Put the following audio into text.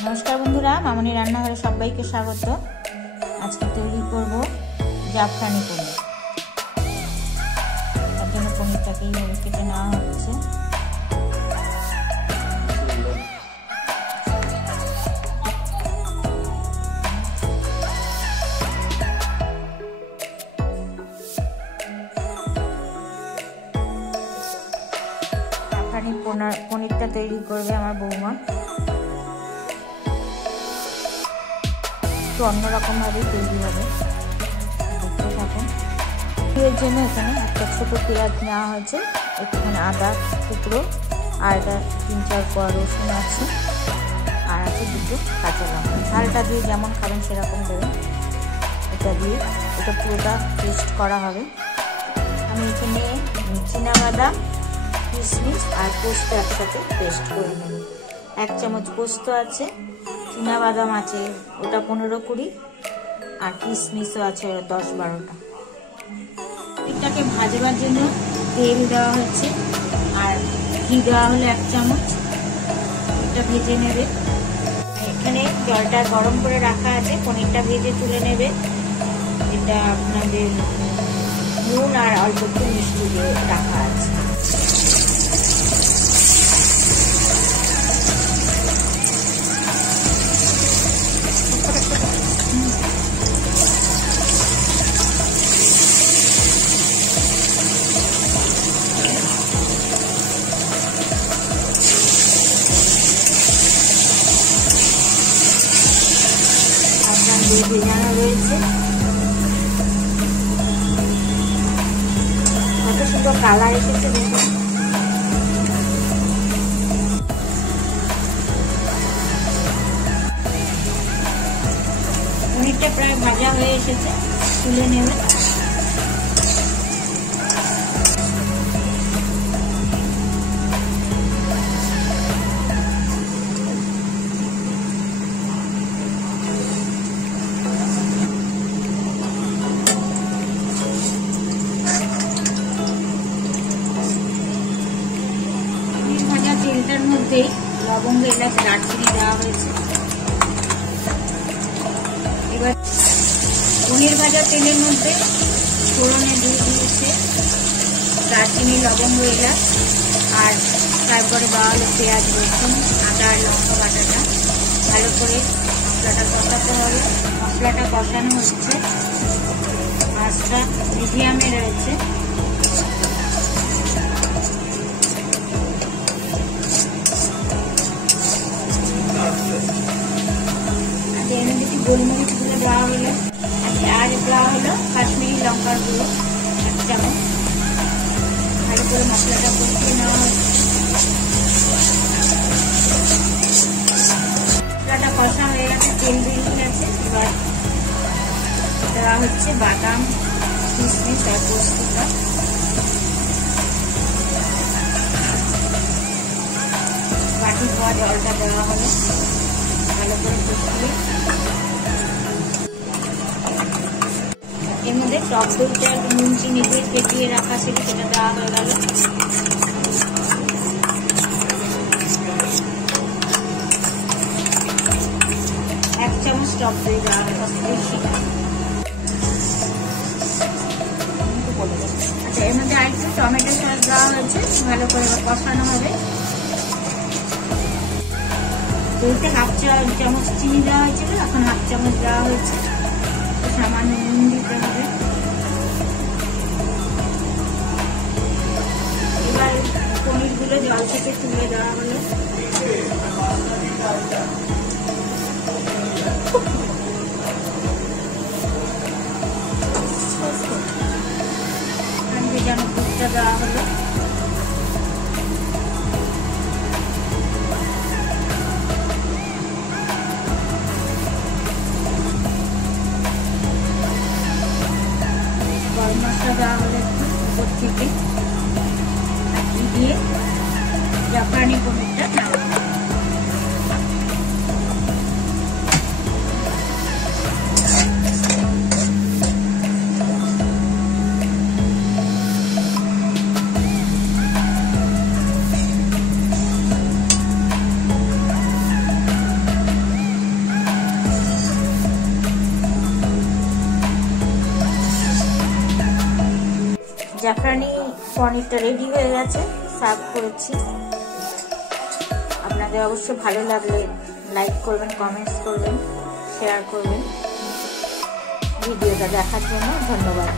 नमस्कार बंधुरा मामनी रान्नाघरे सबाइके स्वागत। आज के तैरी करब जाफरानी पनीर। तार जोन्नो पनीरटाके এইভাবে কেটে নেওয়া হচ্ছে। জাফরানি পনিরটা তৈরি করবে আমার বৌমা। तो अन्यरकम भावे तैरी होबे, देखते थाकुन। এর জন্য এখানে একটা ছোট পেঁয়াজ নেওয়া হয়েছে, একটুখানি আদা টুকরো, আর এটা 3-4 কোয়া রসুন আছে, আর আছে 2টো কাঁচা লঙ্কা। ঝালটা দিয়ে যেমন খাবেন সেরকম দেবেন। এটা দিয়ে এটা পুরোটা পেস্ট করা হবে। আমি এখানে চীনাবাদাম, কিশমিশ আর পোস্ত একসাথে পেস্ট করে নেব। 1 চামচ পোস্ত আছে, চীনাবাদাম আছে ওটা 15-20, আর কিশমিশও আছে 10-12টা। এটাকে ভাজবার জন্য তেল দেওয়া হচ্ছে, আর ঘি দেওয়া হলো 1 চামচ। এটা ভেজে নেবে। এখানে জলটা গরম করে রাখা আছে, পনিরটা ভেজে তুলে নেবে। এটা আপনাদের নুন আর অল্প একটু মিষ্টি দিয়ে রাখা আছে। ভেজানো রয়েছে, কত সুন্দর কালার এসেছে দেখুন। পনিরটা প্রায় ভাজা হয়ে এসেছে, তুলে নেবে। তেলটার মধ্যেই লবঙ্গ, এলাচ, দারচিনি দেওয়া হয়েছে। এবার পনির ভাজা তেলের মধ্যে ফোড়নে দিয়ে দিয়েছে দারচিনি, লবঙ্গ, এলাচ, আর তারপরে দেওয়া হলো পেঁয়াজ, রসুন, আদা আর লঙ্কা বাটাটা। ভালো করে মশলাটা কষাতে হবে। মশলাটা কষানো হচ্ছে, মাছটা মিডিয়ামে রয়েছে। গোলমরিচ গুলো দেওয়া হলো, আর দেওয়া হলো কাশ্মীরি লঙ্কার গুঁড়ো 1 চামচ। ভালো করে মশলাটা কষিয়ে নেওয়া হচ্ছে। মশলাটা কষা হয়ে গেছে, তেল বেরিয়ে গেছে। এবার দেওয়া হচ্ছে বাদাম, কিশমিশ আর পোস্তটা। বাটি ধোয়া জলটা দেওয়া হলো, ভালো করে কষিয়ে এর মধ্যে টক দইটা নুন চিনি দিয়ে ফেটিয়ে রাখা ছিল, সেটা দেওয়া হয়ে গেল। এক চামচ টক দই দেওয়া হলো, বেশি। আচ্ছা, এর মধ্যে আরেকটু টমেটো সস দেওয়া হয়েছে, ভালো করে কষানো হবে। দইতে 1/2 চামচ চিনি দেওয়া হয়েছিল, এখন 1/2 চামচ দেওয়া হয়েছে। সামান্য নুন দিতে হবে। এবার পনিরগুলো জল থেকে তুলে দেওয়া হলো। ভেজানো দুধটা দেওয়া হলো। গরম মশলা দেওয়া হলো একটু উপর থেকে, দিয়ে জাফরানি পনিরটা নামানো। জাফরানি পনিরটা রেডি হয়ে গেছে, সার্ভ করেছি। আপনাদের অবশ্যই ভালো লাগলে লাইক করবেন, কমেন্টস করবেন, শেয়ার করবেন। ভিডিওটা দেখার জন্য ধন্যবাদ।